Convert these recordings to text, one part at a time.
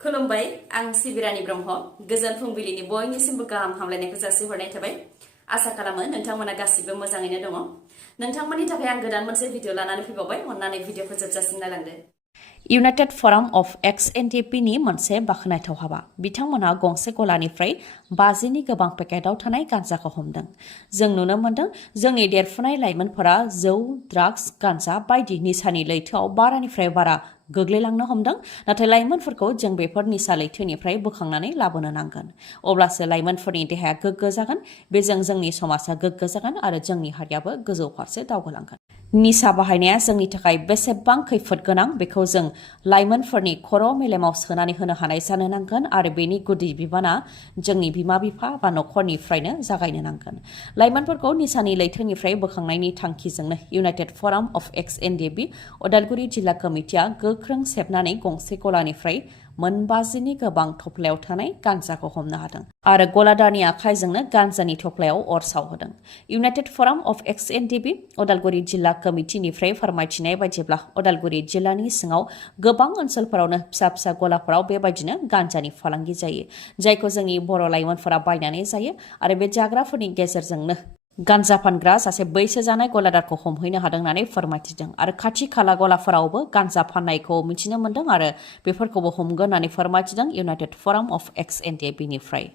खुलुमबाय आं सिबिरानि ब्रह्म गोजोन फुंबिलिनि बयनिसिमबो गाहाम हामलायनायखौ जासिहरनाय थाबाय आसा खालामो नोंथांमोना गासिबो मोजाङैनो दङ नोंथांमोननि थाखाय आं गोदान मोनसे भिडिअ लानानै फैबावबाय अन्नानै भिडिअखौ जोबजासिम नायलांदो इउनाइटेड फराम अफ एक्स-एन-डि-पि नि मोनसे बाखनायथाव हाबा बिथांमोनहा गंसे गलानिफ्राय 50नि गोबां पेकेटआव थानाय गान्जाखौ हमदों जों नुनो मोनदों जोंनि देरफुनाय लाइमोनफोरा जौ ड्राग्स गान्जा बायदि निसानि लैथोआव बारानिफ्राय बारा गोग्लैलांनो हमदों नाथाय लाइमोनफोरखौ जों बेफोर निसा लैथोनिफ्राय बोखांनानै लाबोनो नांगोन अब्लासो लाइमोनफोरनि देहाया गोग्गो जागोन बेजों जोंनि समाजा गोग्गो जागोन आरो जोंनि हारियाबो गोजौ फारसे दावगालांगोन निसा बाहायनाया जोंनि थाखाय बेसेबां खैफोद गोनां बेखौ जों लाइमोनफोरनि खर' मेलेमाव सोनानै होनो हानाय जानो नांगोन आरो बेनि गुदि बिबाना जोंनि बिमा-बिफा बा नखरनिफ्रायनो जागायनो नांगोन लाइमोनफोरखौ निसानि लैथोनिफ्राय बोखांनायनि थांखिजोंनो इउनाइटेड फराम अफ एक्स-एन-डि-पि उदालगुरि जिल्ला कमिटिया गोख्रों सेबनानै गंसे गलानिफ्राय 50नि गोबां थफ्लायाव थानाय गान्जाखौ हमनो हादों आरो गलादारनि आखाइजोंनो गान्जानि थफ्लायाव अर सावहोदों इउनाइटेड फराम अफ एक्स-एन-डि-पि उदालगुरि जिल्ला कमिटिनिफ्राय फोरमायथिनाय बायदिब्ला उदालगुरि जिल्लानि सिङाव गोबां ओनसोलफोरावनो फिसा फिसा गलाफोराव बेबायदिनो गान्जानि फालांगि जायो जायखौ जोंनि बर' लाइमोनफोरा बायनानै जायो आरो बे जाग्राफोरनि गेजेरजोंनो गान्जा फानग्रा सासे बैसो जानाय गलादारखौ हमहैनो हादों होननानै फोरमायथिदों आरो खाथि खाला गलाफोरावबो गान्जा फाननायखौ मिथिनो मोन्दों आरो बेफोरखौबो हमगोन होननानै फोरमायथिदों इउनाइटेड फराम अफ एक्स-एन-डि-पि निफ्राय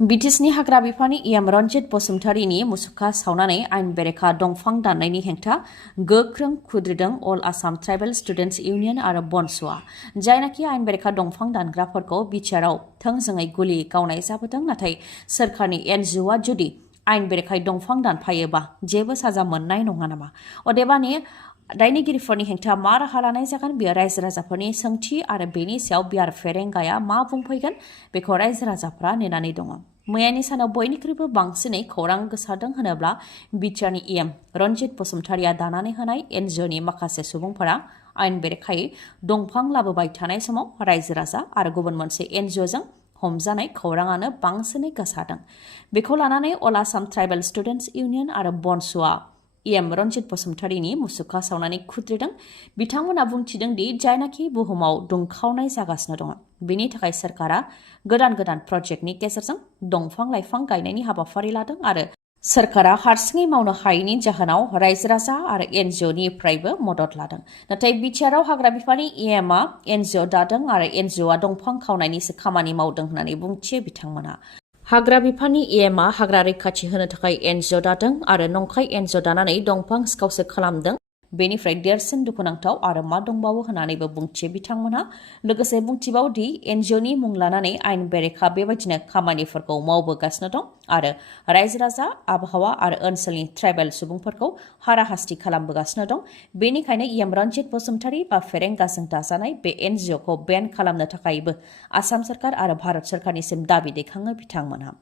बिटिसिनि हाग्रा बिफाननि इएम रन्जित बसुमतारीनि मुसुखा सावनानै आयेन बेरेखा दंफां दाननायनि हेंथा गोख्रों खुद्रिदों अल आसाम ट्राइबेल स्टुडेन्टस इउनियन आरो बनसुआ जायनाखि आयेन बेरेखा दंफां दानग्राफोरखौ बिटिआरआव थोंजोङै गुलि गावनाय जाबोदों नाथाय सोरखारनि एनजिअआ जुदि आयेन बेरेखायै दंफां दानफायोबा जेबो साजा मोननाय नङा नामा अदेबानि दायनिगिरिफोरनि हेंथा मा राहा लानाय जागोन बेयो रायजो राजाफोरनि सोंथि आरो बेनि सायाव बिआर फेरेंगाया मा बुंफैगोन बेखौ रायजो राजाफोरा नेनानै दङ मैयानि सानाव बयनिख्रुइबो बांसिनै खौरां गोसारदों होनोब्ला बिटिआरनि इएम रन्जित बसुमतारीया दानानै होनाय एनजिअनि माखासे सुबुंफोरा आयेन बेरेखायै दंफां लाबोबाय थानाय समाव रायजो राजा आरो गुबुन मोनसे एनजिअजों हमजानाय खौराङानो बांसिनै गोसारदों बेखौ लानानै अल आसाम ट्राइबेल स्टुडेन्टस इउनियन आरो बनसुआ इएम रन्जित बसुमतारीनि मुसुखा सावनानै खुद्रिदों बिथांमोना बुंथिदों दि जायनाखि बुहुमाव दुंखावनाय जागासिनो दङ बेनि थाखाय सोरखारा गोदान गोदान प्रजेक्टनि गेजेरजों दंफां लाइफां गायनायनि हाबाफारि लादों आरो सोरखारा हारसिङै मावनो हायैनि जाहोनाव रायजो राजा आरो एनजिअनिफ्रायबो मदद लादों नाथाय बिटिआरआव हाग्रा बिफाननि इएमआ एनजिअ दादों आरो एनजिअआ दंफां खावनायनिसो खामानि मावदों होननानै बुंथियो बिथांमोना हाग्रा बिफाननि इएमआ हाग्रा रैखाथि होनो थाखाय एनजिअ दादों आरो नंखाय एनजिअ दानानै दंफां सिखावसो खालामदों बेनिफ्राय देरसिन दुखुनांथाव आरो मा दंबावो होननानैबो बुंथियो बिथांमोनहा लोगोसे बुंथिबावदि एनजिअनि मुं लानानै आयेन बेरेखा बेबायदिनो खामानिफोरखौ मावबोगासिनो दं आरो रायजो राजा आबहावा आरो ओनसोलनि ट्राइबेल सुबुंफोरखौ हाराहास्ति खालामबोगासिनो दं बेनिखायनो इएम रन्जित बसुमतारी बा फेरेंगाजों दाजानाय बे एनजिअखौ बेन खालामनो थाखायबो आसाम सरकार आरो भारत सरकारनिसिम दाबि दैखाङो बिथांमोनहा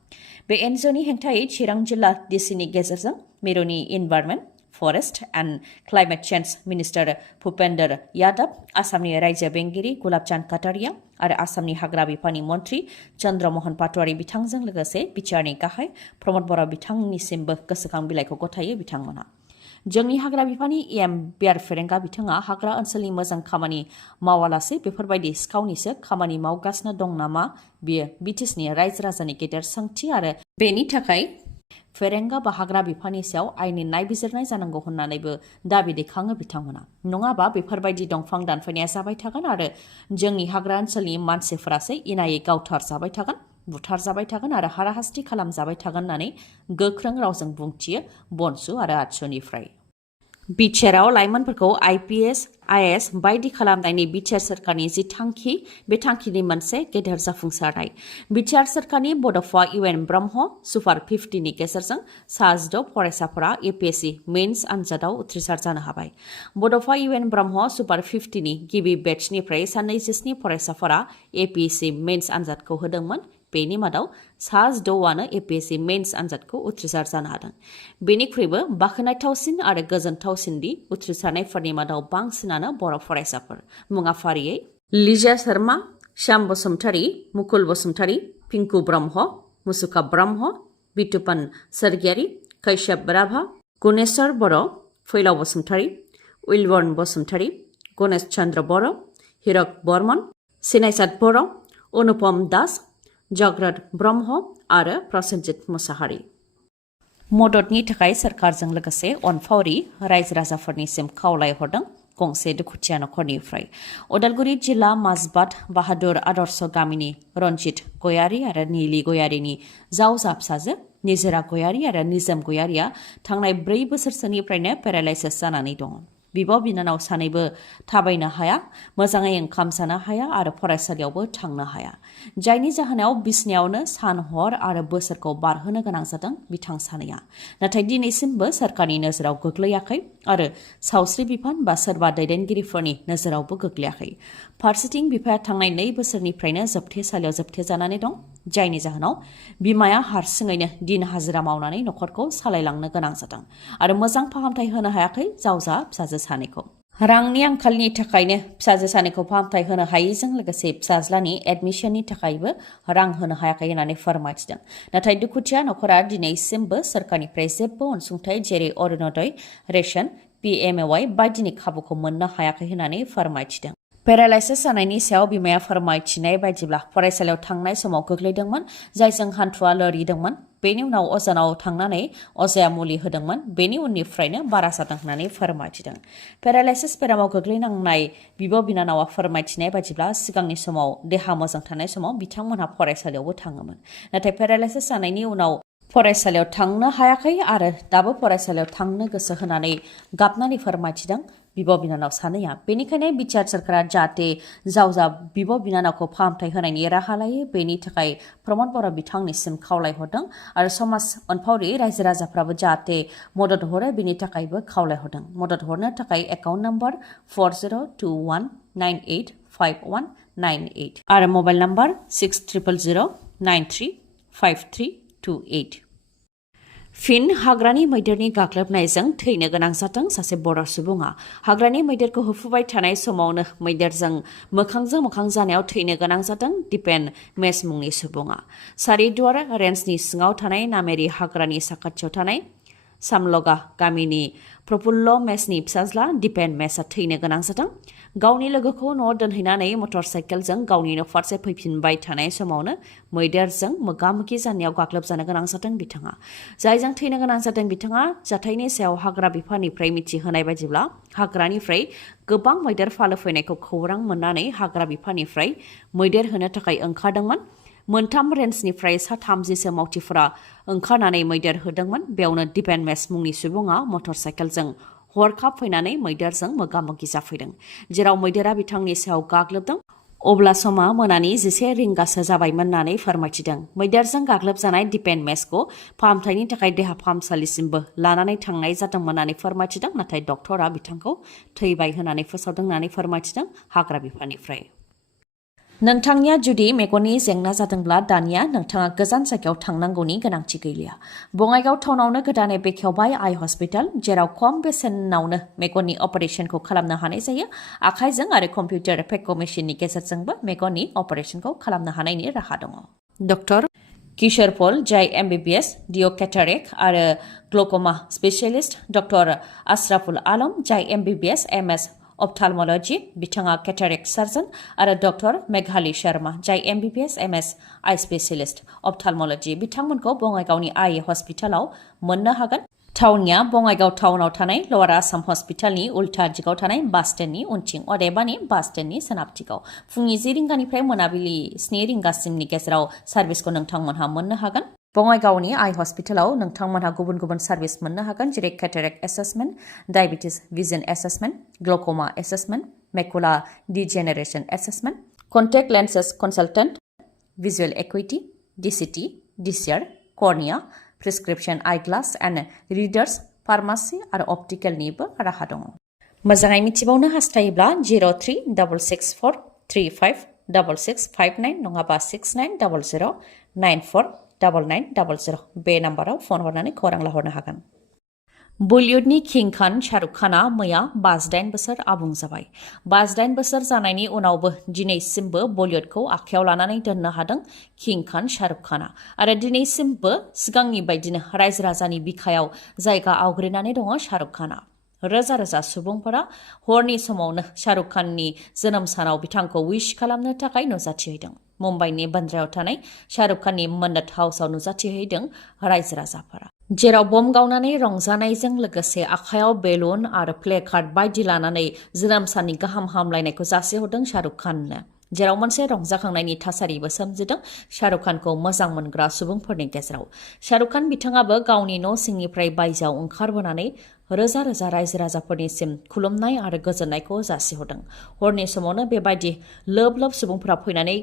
बे एनजिअनि हेंथायै चिरां जिल्ला डिसिनि गेजेरजों मिरुनि environment forest and climate change minister Bhupender Yadav आसामनि रायजो बेंगिरि गुलाबचान्द काटारिया आरो आसामनि हाग्रा बिफाननि मन्त्रि चन्द्रमोहन पाटवारी बिथांजों लोगोसे बिटिआरनि गाहाय प्रमद बर' बिथांनिसिमबो गोसोखां बिलाइखौ गथायो बिथांमोनहा जोंनि हाग्रा बिफाननि इएम बिआर फेरेंगा बिथाङा हाग्रा ओनसोलनि मोजां खामानि मावालासे बेफोरबायदि सिखावनिसो खामानि मावगासिनो दं नामा बियो बिटिसिनि रायजो राजानि गेदेर सोंथि आरो बेनि थाखाय फेरेंगा बा हाग्रा बिफाननि सायाव आयेननि नायबिजिरनाय जानांगौ होननानैबो दाबि दैखाङो बिथांमोना नङाबा बेफोरबायदि दंफां दानफायनाया जाबाय थागोन आरो जोंनि हाग्रा ओनसोलनि मानसिफोरासो इनायै गावथार जाबाय थागोन बुथार जाबाय थागोन आरो हाराहास्ति खालामजाबाय थागोन होननानै गोख्रों रावजों बुंथियो बनसु आरो आतसुनिफ्राय बिटिआरआव लाइमोनफोरखौ आइपिएस आइएएस बायदि खालामनायनि बिटिआर सोरखारनि जि थांखि बे थांखिनि मोनसे गेदेर जाफुंसारनाय बिटिआर सोरखारनि बड'फा इउएन ब्रह्म सुपार 50नि गेजेरजों 16 फरायसाफोरा एपिएससि मेन्स आनजादाव उथ्रिसार जानो हाबाय बड'फा इउएन ब्रह्म सुपार 50नि गिबि बेचनिफ्राय 27 फरायसाफोरा एपिएससि मेन्स आनजादखौ होदोंमोन बेनि मादाव 16आनो एपिएससि मेन्स आनजादखौ उथ्रिसार जानो हादों बेनिख्रुइबो बाखनायथावसिन आरो गोजोनथावसिनदि उथ्रिसारनायफोरनि मादाव बांसिनानो बर' फरायसाफोर मुङा फारियै लिजा शर्मा श्याम बसुमतारी मुकुल बसुमतारी पिंकु ब्रह्म मुसुखा ब्रह्म बितुपन सरगियारी कैशब राभा गुनेश्वर बर' फैलाव बसुमतारी उइलबर्न बसुमतारी गणेश चन्द्र बर' हिरक बर्मन सिनायसाद बर', अनुपम दास, जगरत ब्रह्म आरो प्रसेनजित मुसाहारि। मददनि थाखाय सोरखारजों लोगोसे अनफावरि रायजो राजाफोरनिसिम खावलायहरदों गंसे दुखुथिया नखरनिफ्राय। उदालगुरि जिल्ला माजबाद बाहादुर आदर्श गामिनि रनजित गयारि आरो नीलि गयारिनि जावजा फिसाजो निजोरा गयारि आरो निजोम गयारिया थांनाय 4 बोसोरसोनिफ्रायनो पेरालाइसिस जानानै दं। बिब' बिनानाव सानैबो थाबायनो हाया, मोजाङै ओंखाम जानो हाया आरो फरायसालियावबो थांनो हाया। जायनि जाहोनाव बिसनायावनो सान हर आरो बोसोरखौ बारहोनो गोनां जादों बिथां सानैया। नाथाय दिनैसिमबो सोरखारनि नोजोराव गोग्लैयाखै आरो सावस्रि बिफान बा सोरबा दैदेनगिरिफोरनि नोजोरावबो गोग्लैयाखै। फारसेथिं बिफाया थांनाय 2 बोसोरनिफ्रायनो जोबथेसालियाव जोबथेजानानै दं। जायनि जाहोनाव बिमाया हारसिङैनो दिन हाजिरा मावनानै नखरखौ सालायलांनो गोनां जादों आरो मोजां फाहामथाय होनो हायाखै जावजा फिसाजो सानैखौ। रांनि आंखालनि थाखायनो फिसाजो सानैखौ फाहामथाय होनो हायैजों लोगोसे फिसाज्लानि एडमिसननि थाखायबो रां होनो हायाखै होननानै फोरमायथिदों। नाथाय दुखुथिया नखरा दिनैसिमबो सोरखारनिफ्राय जेबो अनसुंथाय जेरै अरुणोदय, रेशन, PMAY बायदिनि खाबुखौ मोननो हायाखै होननानै फोरमायथिदों। पेरालाइसिस जानायनि सायाव बिमाया फोरमायथिनाय बायदिब्ला फरायसालियाव थांनाय समाव गोग्लैदोंमोन, जायजों हान्थुआ लोरिदोंमोन। बेनि उनाव अजानाव थांनानै अजाया मुलि होदोंमोन। बेनि उननिफ्रायनो बारा जादों होननानै फोरमायथिदों। पेरालाइसिस बेरामाव गोग्लैनांनाय बिब' बिनानावा फोरमायथिनाय बायदिब्ला सिगांनि समाव देहा मोजां थानाय समाव बिथांमोनहा फरायसालियावबो थाङोमोन। नाथाय पेरालाइसिस जानायनि उनाव फरायसालियाव थांनो हायाखै आरो दाबो फरायसालियाव थांनो गोसो होनानै गाबनानै फोरमायथिदों बिब' बिनानाव सानैया। बेनिखायनो बिटिआर सोरखारा जाहाथे जावजा बिब' बिनानावखौ फाहामथाय होनायनि राहा लायो, बेनि थाखाय प्रमद बर' बिथांनिसिम खावलायहरदों आरो समाज अनफावरि रायजो राजाफ्राबो जाहाथे मदद हरो बेनि थाखायबो खावलायहरदों। मदद हरनो थाखाय एकाउन्ट नम्बर 4021985198 आरो मबाइल नम्बर 6000935328। फिन हाग्रानि मैदेरनि गाग्लोबनायजों थैनो गोनां जादों सासे बर' सुबुङा। हाग्रानि मैदेरखौ होफुबाय थानाय समावनो मैदेरजों मोखांजों मोखां जानायाव थैनो गोनां जादों दिपेन मेस मुंनि सुबुङा। सारिदुवार रेन्जनि सिङाव थानाय नामेरि हाग्रानि साखाथियाव थानाय सामलगा गामिनि प्रफुल्ल मेसनि फिसाज्ला दिपेन मेसआ थैनो गोनां जादों। गावनि लोगोखौ न'आव दोनहैनानै मटर साइकेलजों गावनि न' फारसे फैफिनबाय थानाय समावनो मैदेरजों मोगा-मोगि जानायाव गाग्लोबजानो गोनां जादों बिथाङा। जायजों थैनो गोनां जादों बिथाङा जाथायनि सायाव हाग्रा बिफाननिफ्राय मिथिहोनाय बायदिब्ला हाग्रानिफ्राय गोबां मैदेर फालो फैनायखौ खौरां मोननानै हाग्रा बिफाननिफ्राय मैदेर होनो थाखाय ओंखारदोंमोन। 3 रेन्जनिफ्राय सा 30सो मावथिफोरा ओंखारनानै मैदेर होदोंमोन। बेयावनो दिपेन मेस मुंनि सुबुङा मटर साइकेलजों हरखाब फैनानै मैदेरजों मोगा-मोगि जाफैदों, जेराव मैदेरा बिथांनि सायाव गाग्लोबदों। अब्ला समा मोनानि 11 रिंगासो जाबायमोन होननानै फोरमायथिदों। मैदेरजों गाग्लोबजानाय दिपेन मेसखौ फाहामथायनि थाखाय देहा फाहामसालिसिमबो लानानै थांनाय जादोंमोन होननानै फोरमायथिदों। नाथाय डक्टरा बिथांखौ थैबाय होननानै फोसावदों होननानै फोरमायथिदों हाग्रा बिफाननिफ्राय। नोंथांनिया जुदि मेगननि जेंना जादोंब्ला दानिया नोंथाङा गोजान जायगायाव थांनांगौनि गोनांथि गैलिया। बङाइगाव टाउनावनो गोदानै बेखेवबाय आइ हस्पिटाल, जेराव खम बेसेनावनो मेगननि अपारेशनखौ खालामनो हानाय जायो। आखाइजों आरो कम्पिउटार पेक' मेसिननि गेजेरजोंबो मेगननि अपारेशनखौ खालामनो हानायनि राहा दङ। डक्टर किशोर पल, जाय MBBS डिअ केटारेक्ट आरो ग्लकमा स्पेशलिस्ट, डक्टर आशराफुल आलम, जाय MBBS MS अप्थालमोलॉजी, बिथाङा केटारेक्ट सार्जन, आरो डक्टर मेघाली शर्मा, जाय MBBS MS आइ स्पेशलिस्ट अप्थालमोलॉजी, बिथांमोनखौ बङाइगावनि आइ हस्पिटालाव मोननो हागोन। थावनिया बङाइगाव टाउनाव थानाय लवार आसाम हस्पिटालनि उल्था दिगाव थानाय बास स्टेन्डनि उनथिं, अदेबानि बास स्टेन्डनि सोनाबथिगाव। फुंनि 10 रिंगानिफ्राय मोनाबिलि 7 रिंगासिमनि गेजेराव सार्भिसखौ नोंथांमोनहा मोननो हागोन। बङाइगावनि आइ हस्पिटालाव नोंथांमोनहा गुबुन गुबुन सार्भिस मोननो हागोन, जेरै cataract assessment, diabetes vision assessment, glaucoma assessment, macula degeneration assessment, contact lenses consultant, visual acuity, DCT, DCR, cornea, prescription eyeglass and readers, pharmacy आरो अप्टिकेलनिबो राहा दङ। मोजाङै मिथिबावनो हास्थायोब्ला 03664356659 नङाबा 6900949900 बे नाम्बाराव फन हरनानै खौरां लाहरनो हागोन। बलिउडनि किं खान शाहरुख खाना मैया 58 बोसोर आबुं जाबाय। 58 बोसोर जानायनि उनावबो दिनैसिमबो बलिउडखौ आखायाव लानानै दोननो हादों किं खान शाहरुख खाना आरो दिनैसिमबो सिगांनि बायदिनो रायजो राजानि बिखायाव जायगा आवग्रिनानै दङ शाहरुख खाना। रोजा रोजा सुबुंफोरा हरनि समावनो शाहरुख खाननि जोनोम सानाव बिथांखौ विश खालामनो थाखाय नुजाथिहैदों। मुम्बाइनि बान्द्रायाव थानाय शाहरुख खाननि मन्नत हाउसआव नुजाथिहैदों रायजो राजाफोरा, जेराव बम गावनानै रंजानायजों लोगोसे आखायाव बेलुन आरो प्लेकार्ड बायदि लानानै जोनोम साननि गाहाम हामलायनायखौ जासिहरदों शाहरुख खाननो, जेराव मोनसे रंजाखांनायनि थासारिबो सोमजिदों शाहरुख खानखौ मोजां मोनग्रा सुबुंफोरनि गेजेराव। शाहरुख खान बिथाङाबो गावनि न' सिंनिफ्राय बायजोआव ओंखारबोनानै रोजा रोजा रायजो राजाफोरनिसिम खुलुमनाय आरो गोजोननायखौ जासिहरदों। हरनि समावनो बेबायदि लोब लोब सुबुंफोरा फैनानै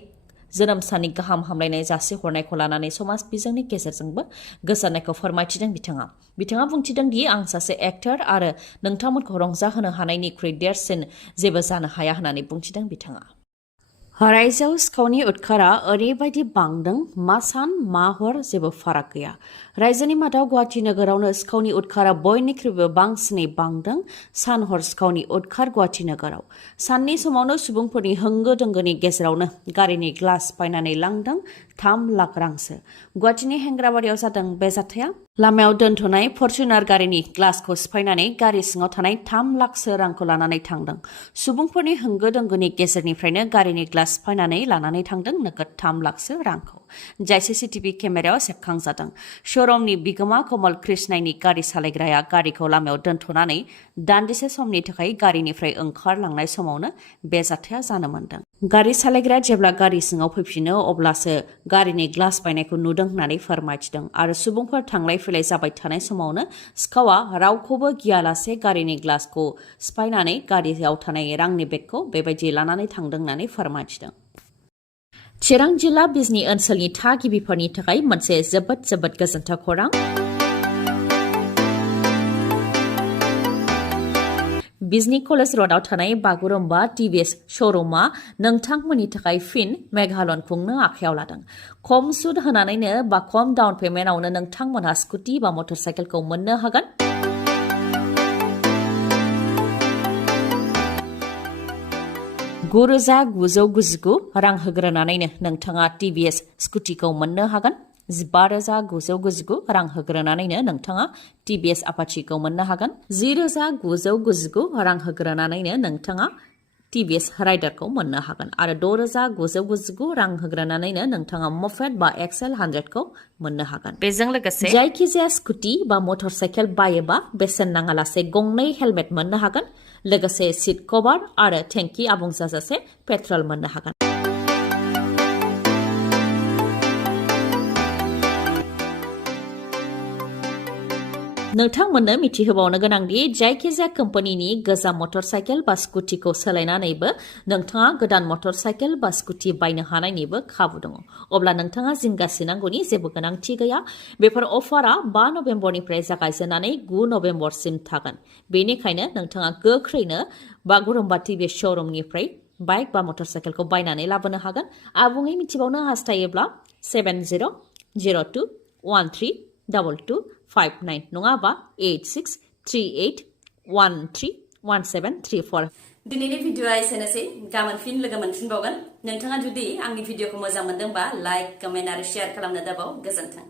जोनोम साननि गाहाम हामलायनाय जासिहरनायखौ लानानै समाज बिजोंनि गेजेरजोंबो गोजोननायखौ फोरमायथिदों बिथाङा बुंथिदों दि आं सासे एक्टर आरो नोंथांमोनखौ रंजाहोनो हानायनिख्रुइ देरसिन जेबो जानो हाया होननानै बुंथिदों बिथाङा। रायजोआव सिखावनि उदखारा ओरैबायदि बांदों, मा सान मा हर जेबो फाराग गैया। रायजोनि मादाव गुवाहाटि नोगोरावनो सिखावनि उदखारा बयनिख्रुइबो बांसिनै बांदों। सान हर सिखावनि उदखार गुवाहाटि नोगोराव। साननि समावनो सुबुंफोरनि होंगो दोंगोनि गेजेरावनो गारिनि ग्लास सिफायनानै लांदों 3 लाख रांसो। गुवाहाटिनि हेंग्राबारियाव जादों बे जाथाया। लामायाव दोनथ'नाय फरचुनार गारिनि ग्लासखौ सिफायनानै गारि सिङाव थानाय 3 लाखसो रांखौ लानानै थांदों। सुबुंफोरनि होंगो दोंगोनि गेजेरनिफ्रायनो गारिनि ग्लास सिफायनानै लानानै थांदों नोगोद 3 लाखसो रांखौ, जाय सीसीटीवी केमेरायाव सेबखांजादों। श'रुमनि बिगोमा कमल कृष्णानि गारि सालायग्राया गारिखौ लामायाव दोनथ'नानै दान्दिसे समनि थाखाय गारिनिफ्राय ओंखारलांनाय समावनो बे जाथाया जानो मोन्दों। गारि सालायग्राया जेब्ला गारि सिङाव फैफिनो अब्लासो गारिनि ग्लास बायनायखौ नुदों होननानै फोरमायथिदों आरो सुबुंफोर थांलाय फैलाय जाबाय थानाय समावनो सिखावा रावखौबो गियालासे गारिनि ग्लासखौ सिफायनानै गारियाव थानाय रांनि बेगखौ बेबायदि लानानै थांदों होननानै फोरमायथिदों। चिरां जिल्ला बिजनी ओनसोलनि थागिबिफोरनि थाखाय मोनसे जोबोद गोजोनथाव खौरां। बिजनी कलेज र'डआव थानाय बागुरुम्बा टिभिएस श'रुमआ नोंथांमोननि थाखाय फिन मेगालन खुंनो आखायाव लादों। खम सुद होनानैनो बा खम डाउन पेमेन्टआवनो नोंथांमोनहा स्कुटि बा मटर साइकेलखौ मोननो हागोन। ₹9,999 रां होग्रोनानैनो नोंथाङा टिभिएस स्कुटिखौ मोननो हागोन। ₹15,999 रां होग्रोनानैनो नोंथाङा टिभिएस आपाचीखौ मोननो हागोन। ₹10,999 रां होग्रोनानैनो नोंथाङा टिभिएस राइडारखौ मोननो हागोन आरो ₹6,999 रां होग्रोनानैनो नोंथाङा मफेड बा एक्सेल 100खौ मोननो हागोन। बेजों लोगोसे जायखिजाया स्कुटि बा मटर साइकेल बायोबा बेसेन नाङालासे गंनै हेलमेट मोननो हागोन। लोगोसे सीट कभार आरो टेंकि आबुं जाजासे पेट्रल मोननो हागोन। नोंथांमोननो मिथिहोबावनो गोनांदि जायखिजाया कम्पानिनि गोजाम मटर साइकेल बा स्कुटिखौ सोलायनानैबो नोंथाङा गोदान मटर साइकेल बा स्कुटि बायनो हानायनिबो खाबु दङ। अब्ला नोंथाङा जिंगासिनांगौनि जेबो गोनांथि गैया। बेफोर अफारा 5 नभेम्बरनिफ्राय जागायजेननानै 9 नभेम्बरसिम थागोन। बेनिखायनो नोंथाङा गोख्रैनो बागुरुम्बा टिभिएस श'रुमनिफ्राय बाइक बा मटर साइकेलखौ बायनानै लाबोनो हागोन। आबुङै मिथिबावनो हास्थायोब्ला 7002132259 नङाबा 8638131734। दिनैनि भिडिअआ एसेनोसै। गाबोन फिन लोगो मोनफिनबावगोन। नोंथाङा जुदि आंनि भिडिअखौ मोजां मोनदोंबा लाइक, कमेन्ट आरो शेयार खालामनो दाबाव। गोजोन्थों।